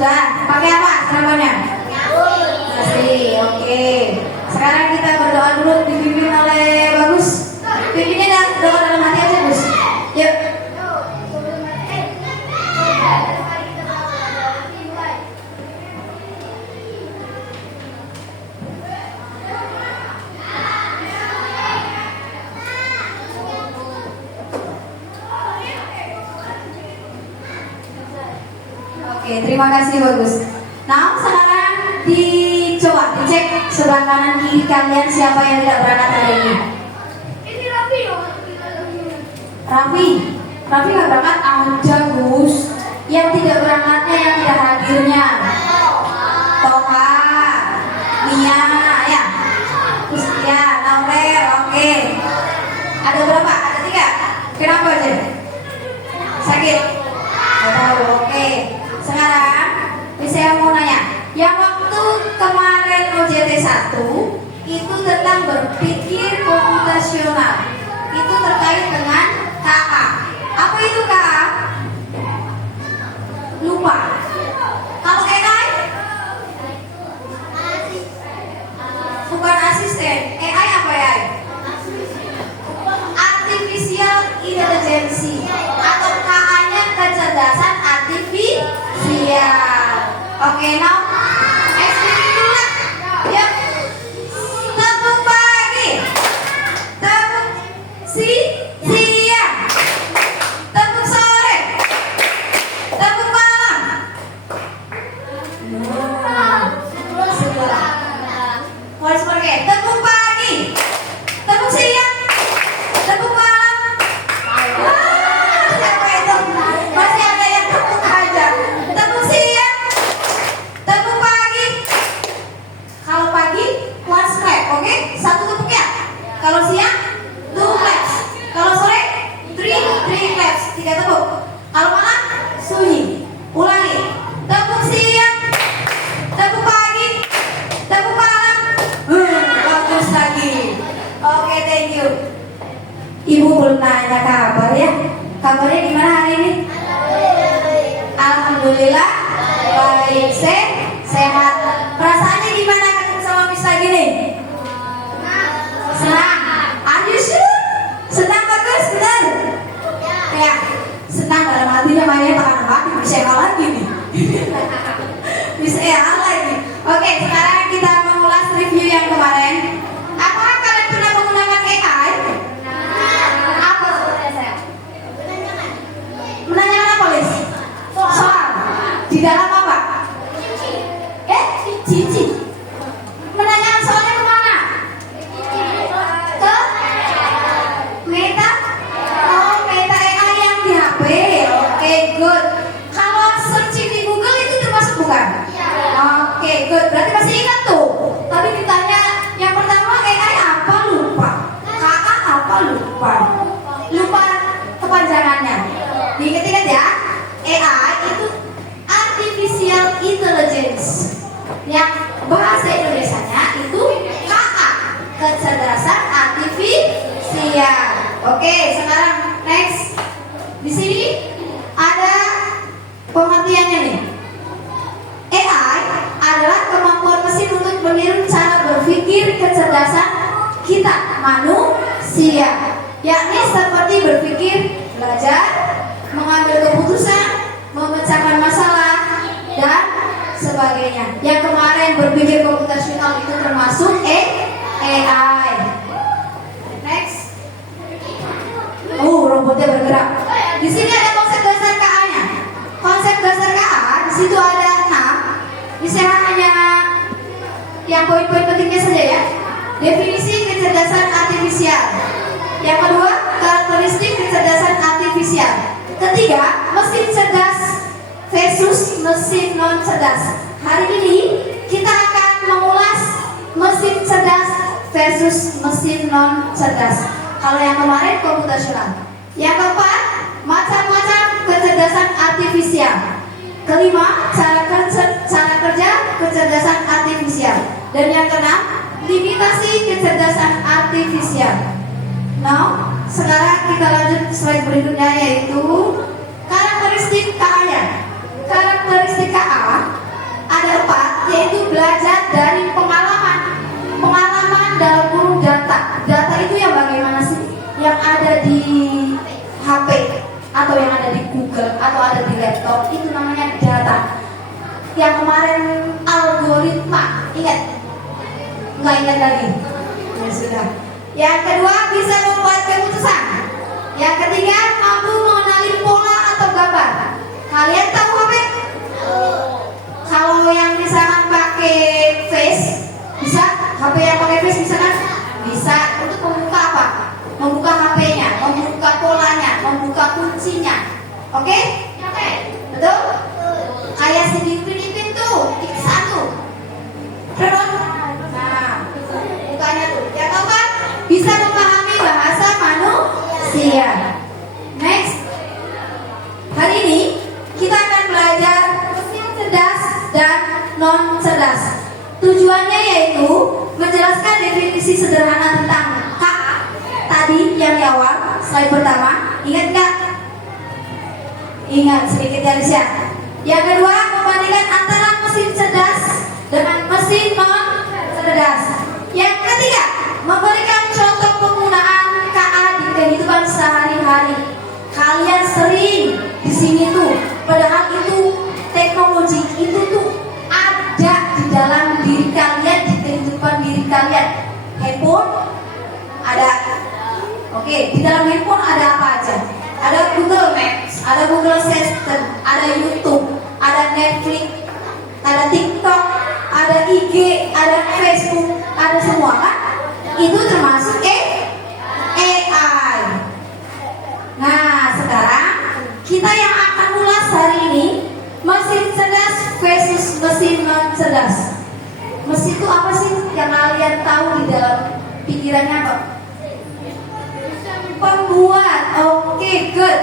sudah. Pakai apa senapannya? Nasi. Oke. Sekarang kita berdoa dulu dipimpin oleh Bagus. Pimpinnya doa dalam hati aja, Gus. Yuk. Oke, terima kasih Bagus. Nah, sekarang dicoba dicek sebelah kanan kiri kalian siapa yang tidak berangkat hari ini. Ini Raffi. Raffi nggak berangkat aja Gus. Yang tidak berangkatnya yang tidak hadirnya. Toha, Mia, ya, Kustia, Laurel, oke. Ada berapa? Ada 3. Kenapa aja? Sakit? Nggak tahu, oke. Sekarang, saya mau nanya, yang waktu kemarin OJT 1 itu tentang berpikir komputasional, itu terkait dengan KA. Apa itu KA? Lupa. Kalau AI? Bukan asisten. AI apa ya? Artificial Intelligence atau KA-nya kecerdasan artifisial. Oke, now explain dulu lah. Yuk. Tepuk pagi. Tepuk siang. Tepuk sore. Tepuk malam. Sebelah. Harus pakai tepuk pagi. Tepuk siang. Tepuk malam. Siapa itu? Masih ada yang tepuk aja. Tepuk siang. Tepuk pagi. Kalau pagi, one clap, oke? 1 tepuk ya. Kalau siang, 2 claps. Kalau sore, 3 claps. 3 tepuk. Kalau malam, sunyi. Ulangi. Tepuk siang. Tepuk pagi. Tepuk malam. Bagus lagi. Oke, thank you. Ibu belum nanya kabar ya. Kabarnya gimana hari ini? Alhamdulillah baik, sehat. Perasaannya gimana ketemu sama Miss lagi nih? Senang. Are you sure? Senang Bagus, benar? Ya, senang dalam hatinya mainnya tangan hati bisa yang lagi nih. Bisa yang lagi. Oke, sekarang kita mengulas review yang kemarin. Apakah kalian pernah menggunakan AI? Apa sebenarnya saya? Menanyakan apa, Lis? Soal. Di dalam apa? Cici. Menanyakan soalnya kemana? Ke Meta? Oh, Meta AI yang di HP. Oke, good. Kalau searching di Google itu termasuk bukan? Oke, good. Berarti masih ingat tuh. Tadi ditanya yang pertama AI apa lupa? KA apa lupa? Lupa kepanjangannya. Diingat-ingat ya. AI itu Artificial Intelligence. Yang bahasa Indonesianya itu KA, kecerdasan artifisial. Oke, sekarang next. Di sini ada pengertiannya nih. AI adalah kemampuan mesin untuk meniru cara berpikir kecerdasan kita manusia, yakni seperti berpikir, belajar, mengambil keputusan, memecahkan masalah, dan sebagainya. Yang kemarin berpikir komputasional itu termasuk AI. Next. Robotnya bergerak. Di sini ada konsep dasar KA-nya. Konsep dasar KA di situ ada 6. Ini saya hanya yang poin-poin pentingnya saja ya. Definisi kecerdasan artifisial. Yang kedua, karakteristik kecerdasan artifisial. Ketiga, mesin cerdas versus mesin non cerdas. Hari ini kita akan mengulas mesin cerdas versus mesin non cerdas. Kalau yang kemarin komputasional. Yang keempat, macam-macam kecerdasan artifisial. Kelima, cara kerja kecerdasan artifisial. Dan yang keenam, limitasi kecerdasan artifisial. Now, sekarang kita lanjut slide berikutnya, yaitu karakteristik KA-nya. Karakteristik KA yang kemarin algoritma, ingat? Nggak ingat lagi? Ya sudah. Yang kedua, bisa membuat keputusan. Yang ketiga, mampu mengenali pola atau gambar. Kalian tahu HP? Kalau yang misalkan pakai face, bisa? HP yang pakai face bisa kan? Bisa. Untuk membuka apa? Membuka HP-nya, membuka polanya, membuka kuncinya. Oke? Oke. Betul? Kayak si Dipin tuh, X1. Betul? Nah, bukanya tuh. Ya tahu kan? Bisa memahami bahasa manusia. Next. Hari ini kita akan belajar mesin cerdas dan non cerdas. Tujuannya yaitu menjelaskan definisi sederhana tentang KA tadi yang di awal, slide pertama. Ingat nggak? Ingat sedikit ya Lisya. Yang kedua, membandingkan antara mesin cerdas dengan mesin non cerdas. Yang ketiga, memberikan contoh penggunaan KA di kehidupan sehari-hari. Kalian sering di sini tuh, padahal itu teknologi itu tuh ada di dalam diri kalian, di kehidupan diri kalian. Handphone ada, oke, di dalam handphone ada apa aja? Ada Google Maps, ada Google Assistant, ada YouTube, ada Netflix, ada TikTok, ada IG, ada Facebook, ada semua kan? Itu termasuk AI. Nah, sekarang kita yang akan ulas hari ini mesin cerdas versus mesin non cerdas. Mesin itu apa sih yang kalian tahu di dalam pikirannya apa? Pembuat. Oke, good.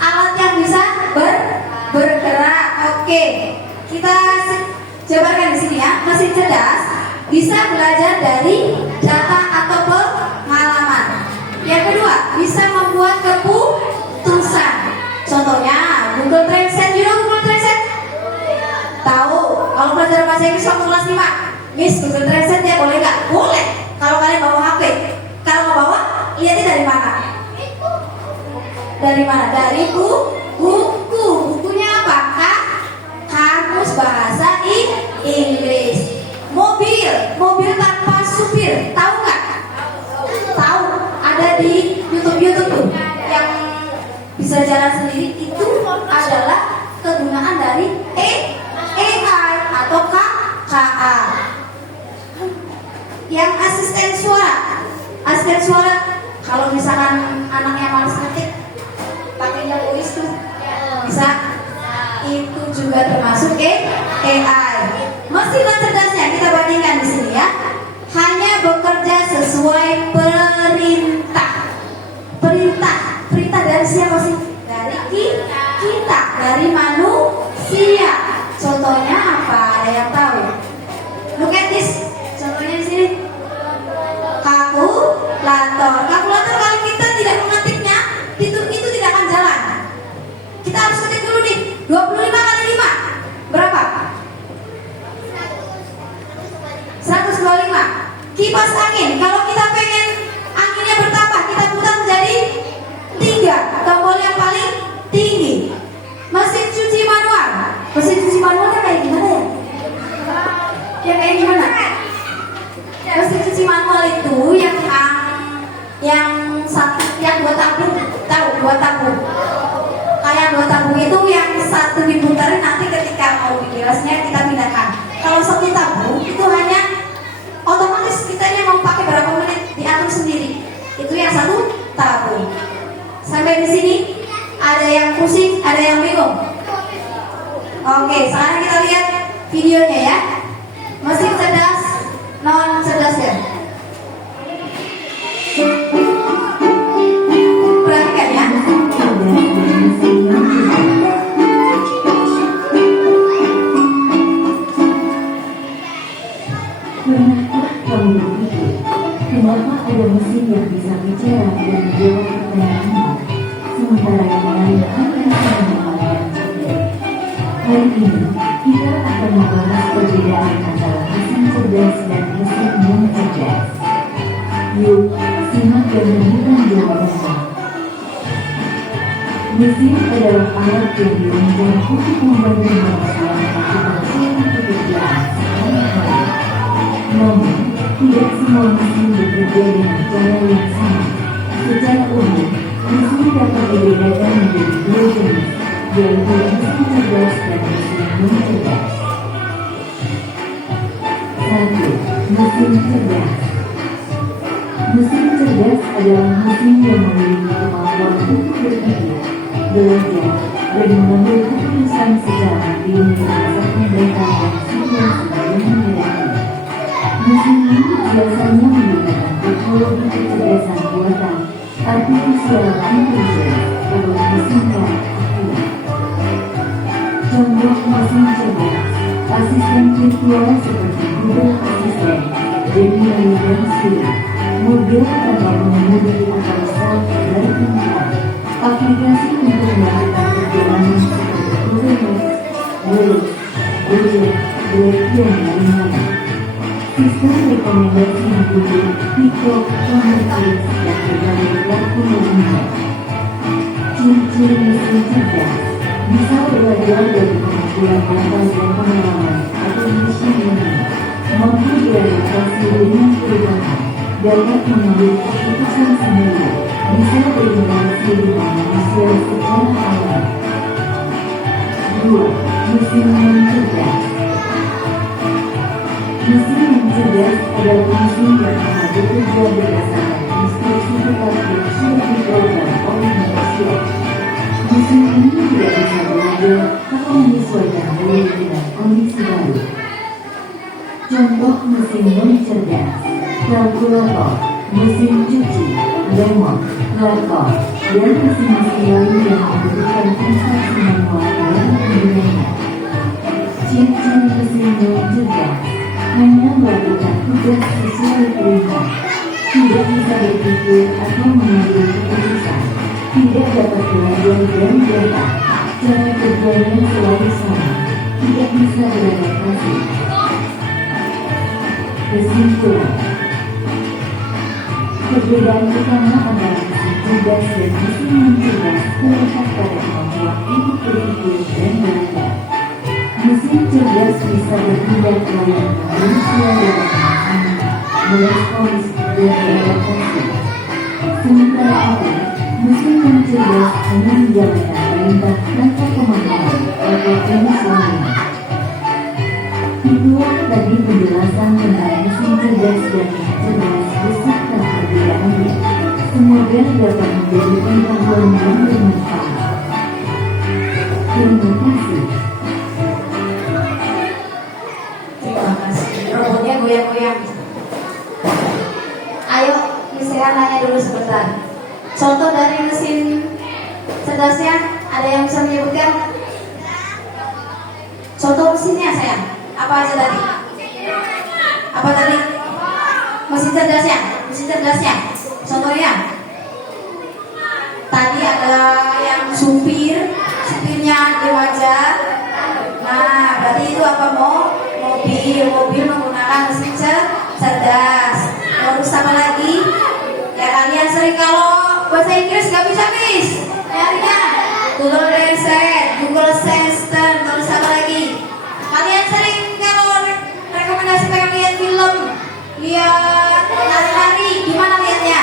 Alat yang bisa bergerak. Oke. Kita jabarkan di sini ya. Mesin cerdas bisa belajar dari data atau pengalaman. Yang kedua, bisa membuat keputusan. Contohnya Google Translate. You know Google Translate? Tahu. Kalau pelajaran bahasa Inggris waktu kelas 5, Miss, Google Translate ya boleh nggak? Boleh. Kalau kalian bawa HP. Kalau nggak bawa, lihatnya dari mana? Dari mana? Dari buku. Bukunya apa? Kamus bahasa Inggris. Mobil tanpa supir. Tahu nggak? Tahu. Ada di YouTube tuh yang bisa jalan sendiri. Itu adalah kegunaan dari AI atau KA. Yang asisten suara, kalau misalkan anaknya malas ngetik, pakainya voice tuh bisa. Itu juga termasuk AI. Mesin non cerdasnya kita bandingkan di sini ya. Hanya bekerja sesuai perintah dari siapa sih? Dari kita, dari manusia. Contohnya apa? Ada yang tahu? Look at this. Contohnya di sini. Kalkulator kalau kita tidak mengetiknya, itu tidak akan jalan. Kita harus ketik dulu nih. 25 kali 5 berapa? 125. Kipas angin, kalau kita pengen anginnya bertambah, kita putar menjadi 3, tombol yang paling tinggi. Mesin cuci manualnya kayak gimana ya? Ya kayak gimana? Mesin cuci manual itu yang dua tabung, tahu dua tabung? Kayak dua tabung itu yang satu diputarin, nanti ketika mau dibilasnya kita pindahkan. Kalau satu tabung itu hanya otomatis kita mau pakai berapa menit diatur sendiri. Itu yang satu tabung. Sampai di sini ada yang pusing, ada yang bingung. Oke, sekarang kita lihat videonya ya. Mesin cerdas, non cerdas ya. Perhatikan ya. Kenapa ada mesin yang bisa bicara dan menjawab pertanyaan, sementara yang lain hanya mendengarkan saja? Hari ini kita akan membahas perbedaan antara mesin cerdas dan mesin non cerdas. Yuk, simak dan berikan jawabannya. Mesin adalah alat yang dirancang untuk membantu manusia Kedua mesin bekerja dengan cara yang sama. Secara umum, mesin dapat dibedakan menjadi dua jenis, yaitu mesin cerdas dan mesin non-cerdas. 1. Mesin cerdas. Mesin cerdas adalah mesin yang memiliki kemampuan untuk berpikir, belajar, dan mengambil keputusan secara mandiri berdasarkan data dan situasi yang dihadapi. Mesin ini biasanya menggunakan teknologi kecerdasan buatan, artificial intelligence, atau mesin keahlian. Contoh mesin cerdas, asisten virtual seperti Google Assistant, Gemini dan Siri, mobil tanpa pengemudi atau self-driving car, aplikasi untuk melakukan perjalanan seperti Google Maps, Waze, Gojek, Grab, dan lain-lain. Sistem rekomendasi Google, TikTok, Netflix, dan berbagai platform lainnya. Ciri-ciri mesin cerdas bisa belajar dari kemampuan mental dan pengalaman atau machine learning, mampu beradaptasi dengan perubahan, dapat mengambil keputusan sendiri, bisa berinteraksi dengan manusia secara alami. 2. Mesin yang cerdas. Mesin yang cerdas adalah mesin yang dapat bekerja berdasarkan instruksi tetap yang sudah diprogram oleh manusia. Mesin ini tidak bisa belajar atau menyesuaikan diri dengan kondisi baru. Contoh mesin non-cerdas: kalkulator, mesin cuci, remote, laptop, dan mesin-mesin lain yang membutuhkan transaksi manual dalam penggunaannya. Ciri-ciri mesin non-cerdas: hanya melakukan tugas sesuai perintah, tidak bisa berpikir atau mengambil keputusan, tidak dapat belajar dan data, cara kerjanya selalu sama, tidak bisa beradaptasi. Kesimpulan: perbedaan utama antara mesin cerdas dan mesin non-cerdas terletak pada kemampuan untuk berpikir dan belajar. Mesin cerdas bisa bertindak layaknya manusia dalam memahami, merespons, dan beradaptasi. Sementara itu, mesin non-cerdas hanya menjalankan perintah tanpa pemahaman atau penyesuaian. Itulah tadi penjelasan tentang mesin cerdas dan non-cerdas beserta perbedaannya. Semoga dapat menjadi pengetahuan yang bermanfaat. Terima kasih. Robotnya goyang-goyang. Ayo, saya nanya dulu sebentar. Contoh dari mesin cerdasnya, ada yang bisa menyebutkan? Contoh mesinnya sayang, apa aja tadi? Apa tadi? Mesin cerdasnya. Contohnya, tadi ada yang supirnya di wajah. Nah, berarti itu apa mobil menggunakan mesin cerdas. Terus apa lagi? Ya kalian sering kalau bahasa Inggris gak bisa nyarinya Google Translate, Google Assistant. Terus apa lagi? Kalian sering kalau rekomendasi pengen lihat film, lihat nari-nari, gimana lihatnya?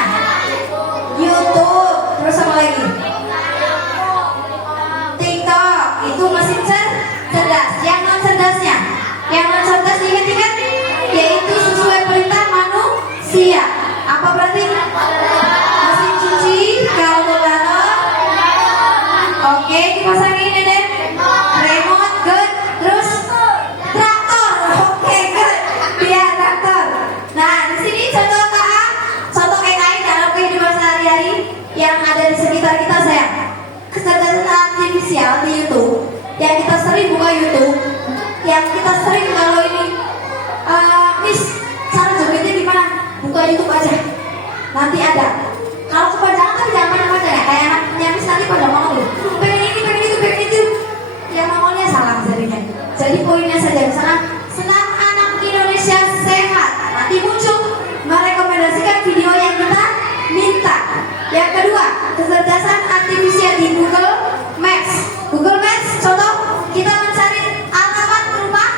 YouTube. Terus apa lagi? TikTok. Itu mesin cerdas. Yang non cerdas diingat-ingat, yaitu sesuai perintah manusia. Apa berarti? Mesin cuci, kalkulator. Oke, dipasangin deh. Remote, good. Terus traktor. Oke, good. Dia traktor. Nah, di sini contoh AI dalam kehidupan sehari-hari yang ada di sekitar kita, sayang. Kecerdasan artifisial di YouTube, yang kita sering buka YouTube, yang kita sering kalau ini Miss, cara jogetnya gimana? Buka YouTube aja, nanti ada. Kalau kepanjangan kan jangan macam-macam ya, kayak anaknya Miss nanti pada mau pengen ini, pengen itu, yang maunya salah jadinya. Jadi poinnya saja misalnya senam anak Indonesia sehat, nanti muncul merekomendasikan video yang kita minta. Yang kedua, kecerdasan artifisial di Google Maps. Google Maps, contoh kita mencari alamat rumah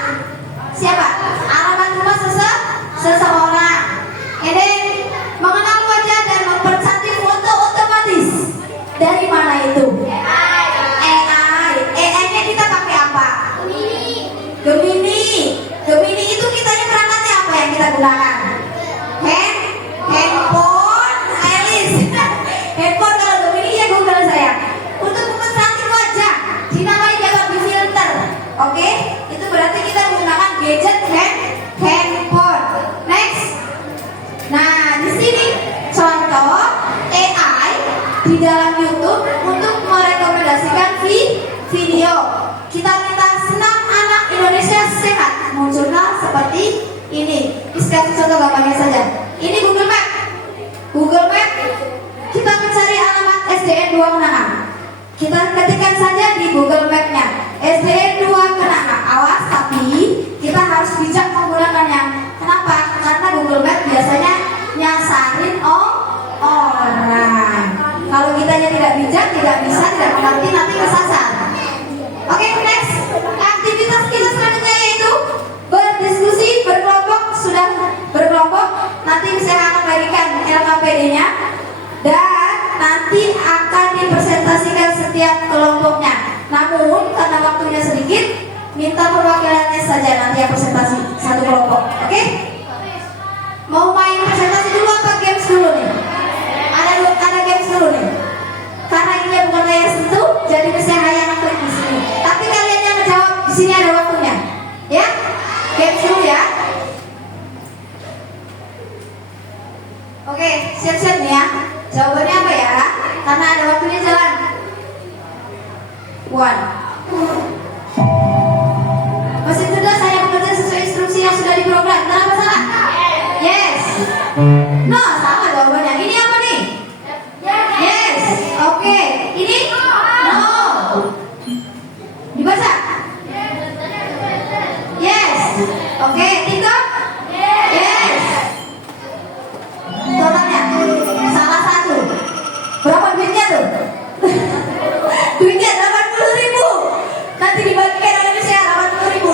siapa? Alamat rumah seseorang. Ini Ini kasih contoh gampangnya saja. Ini Google Map. Google Map, kita mencari alamat SDN 2 Kenanga. Kita ketikkan saja di Google Map-nya SDN 2 Kenanga. Awas, tapi kita harus bijak menggunakannya. Kenapa? Karena Google Map biasanya nyasarin orang. Kalau kitanya tidak bijak, tidak bisa, tidak mengerti, nanti kesasar. Oke, next. Aktivitas kita selanjutnya yaitu berdiskusi, berkelompok. Sudah berkelompok, nanti saya akan bagikan LKPD-nya dan nanti akan dipresentasikan setiap kelompoknya. Namun karena waktunya sedikit, minta perwakilannya saja nanti yang presentasi satu kelompok. Oke? Mau main presentasi dulu apa games dulu nih? Ada games dulu nih. Karena ini bukan layar sentuh, jadi bisa hanya klik di sini. Tapi kalian yang menjawab di sini ada waktunya. Ya? Games dulu ya. Oke, siap-siap nih ya. Jawabannya apa ya? Karena ada waktunya jalan. 1. Mesin cerdas saya bekerja sesuai instruksi yang sudah diprogram. Kenapa salah? Yes. No, salah jawabannya. Ini apa nih? Yes. Oke. Ini? No. Dibaca? Yes. Oke, TikTok? Yes. Totalnya salah satu. Berapa duitnya tuh? Duitnya 80.000. Nanti dibagikan oleh saya 80.000.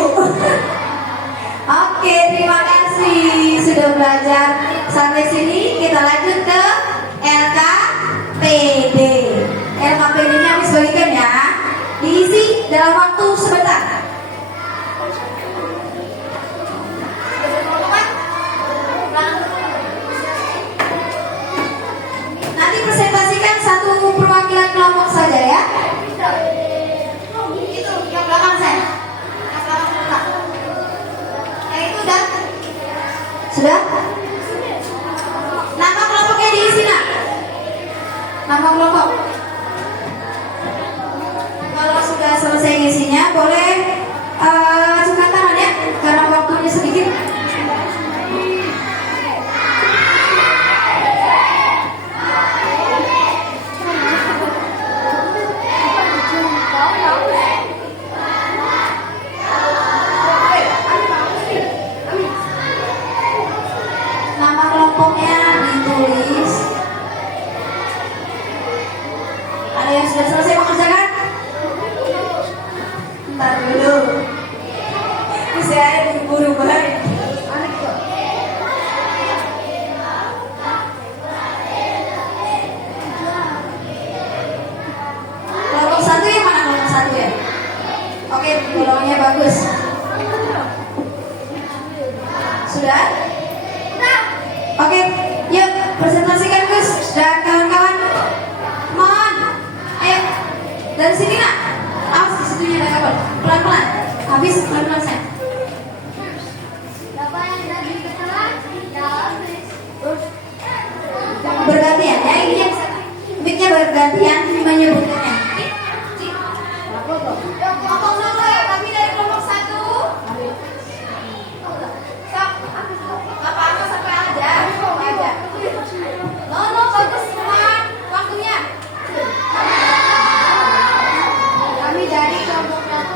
Oke, terima kasih sudah belajar sampai sini. Kita lanjut ke LKPD. LKPD-nya habis bagikan ya. Diisi dalam waktu sebentar. Nanti presentasikan satu perwakilan kelompok saja ya. Itu yang belakang saya. Yang belakang. Yang itu udah? Sudah? Nama kelompoknya diisi nak. Nama kelompok. Kalau sudah selesai ngisinya boleh ajukan tangan ya. Karena waktunya sedikit. Nama kelompoknya ditulis. Ada yang sudah selesai mengerjakan? Ntar dulu. Saya buru-buru baik. Kelompok satu yang mana kelompok satu ya? Oke, golongannya bagus. Sudah? Oke, yuk presentasikan Gus dan kawan-kawan. Mohon, ayo dari sini nak. Awas di situnya ada kabel. Pelan-pelan. Habis pelan-pelan saya. Bergantian ya, ini yang mic-nya bergantian menyebutkannya. Ngomong dulu ya, kami dari kelompok satu. Apa-apa sampai aja. No, bagus semua waktunya. Kami dari kelompok satu.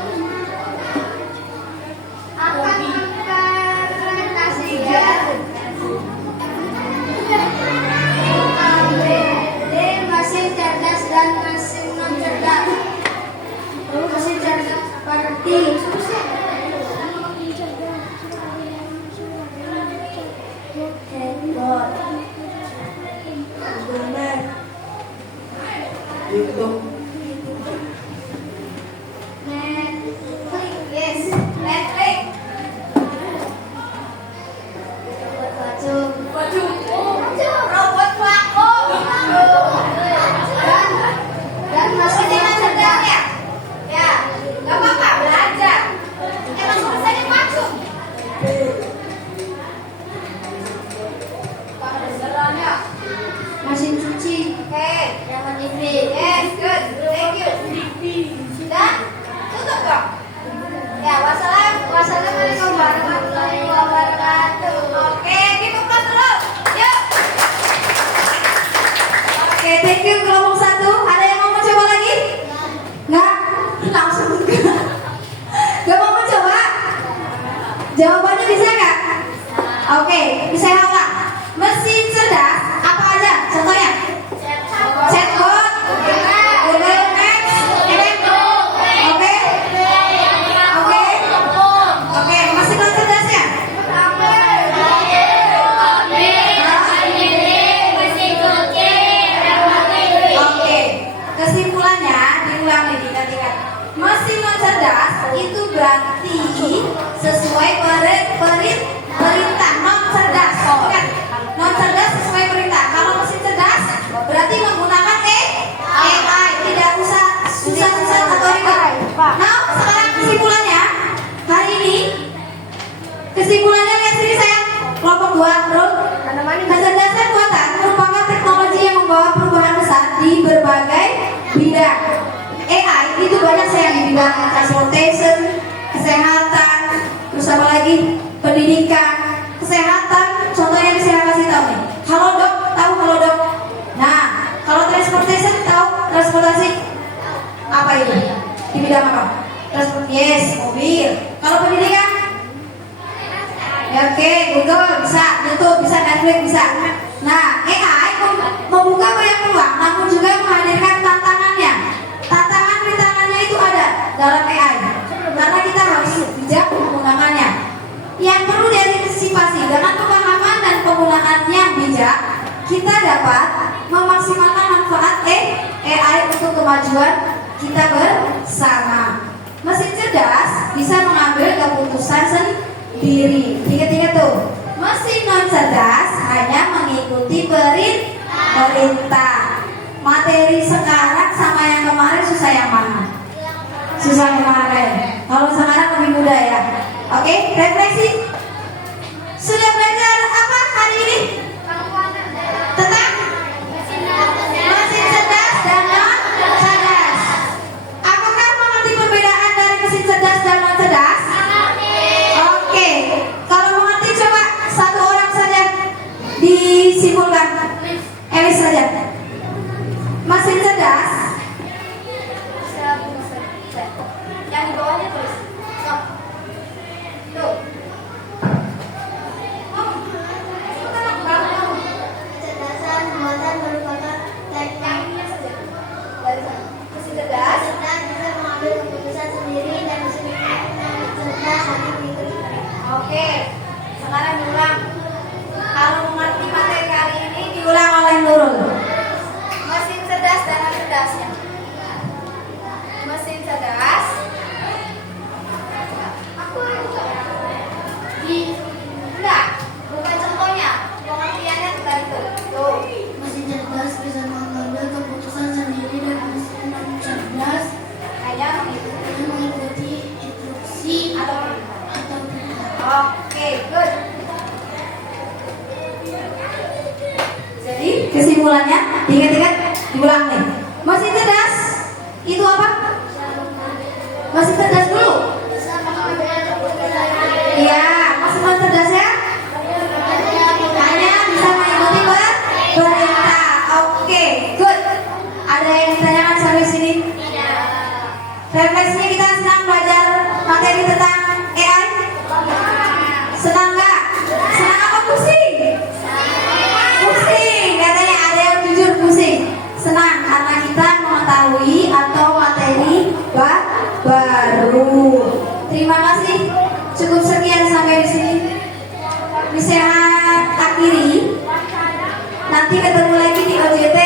Jawabannya bisa nggak? Oke, bisa ulang. Mesin cerdas apa aja? Contohnya? Chatbot, Google Maps, oke, oke. Mesin non cerdasnya? Oke. Kesimpulannya diulang nih, diingat-ingat. Mesin non cerdas itu berarti sesuai perintah non cerdas. Ingat, non cerdas sesuai perintah. Kalau mesin cerdas berarti menggunakan AI, tidak usah susah-susah atau ribet. Nah, sekarang kesimpulannya hari ini, kesimpulannya lihat sini saya kelompok 2 rule. Kecerdasan buatan merupakan teknologi yang membawa perubahan besar di berbagai bidang. AI itu banyak saya di bidang transportation, kesehatan, terus apa lagi? Pendidikan, kesehatan. Contohnya bisa saya kasih tahu nih. Halo dok, tahu halo dok? Nah, kalau transportation tahu transportasi apa itu? Di bidang apa? Yes, mobil. Kalau pendidikan? Ya, oke, Google bisa, YouTube bisa, Netflix bisa. Nah, AI membuka banyak peluang, namun juga menghadirkan tantangannya. Tantangannya itu ada dalam AI, karena kita harus bijak menggunakannya. Yang perlu diantisipasi dengan pemahaman dan penggunaan yang bijak, kita dapat memaksimalkan manfaat AI untuk kemajuan kita bersama. Mesin cerdas bisa mengambil keputusan sendiri. Ingat-ingat tuh, mesin non cerdas hanya mengikuti perintah. Materi sekarang sama yang kemarin susah yang mana? Susah kemarin. Kalau sekarang lebih mudah ya. Oke, refleksi. Sudah belajar apa hari ini? Tentang mesin cerdas dan non cerdas. Apakah mengerti perbedaan dari mesin cerdas dan non cerdas? Oke, kalau mengerti coba satu orang saja disimpulkan. Elis saja. Mesin cerdas. Yang di bawahnya tulis. Tuh. Kecerdasan buatan merupakan teknik Mesin cerdas. cerdas bisa mengambil keputusan sendiri dan mesin cerdas hanya mengikuti perintah. Oke, sekarang diulang. Kalau mengerti materi kali ini diulang oleh Nurul. Mesin cerdas dan non cerdasnya. Mesin cerdas. Enggak, bukan contohnya. Pengertiannya tadi tuh. Tuh. Mesin cerdas bisa mengambil keputusan sendiri dan mesin non cerdas Hanya mengikuti hanya mengikuti instruksi atau perintah. Oke, good. Jadi kesimpulannya, ingat-ingat, diulang nih. Mesin cerdas itu apa? Mesin cerdas dulu. Iya, mesin non cerdas ya. Hanya bisa mengikuti perintah. Oke, good. Ada yang ditanyakan sampai sini? Refleksinya kita senang belajar materi tentang AI? Senang nggak? Senang apa pusing? Pusing, katanya ada yang jujur pusing. Senang karena kita mengetahui atau materi baru. Terima kasih. Cukup sekian sampai di sini. Bisa akhiri. Nanti ketemu lagi di OJT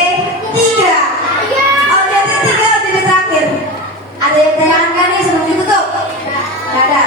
3. OJT 3 OJT terakhir. Ada yang tanyakan nggak nih sebelum ditutup? Nggak ada.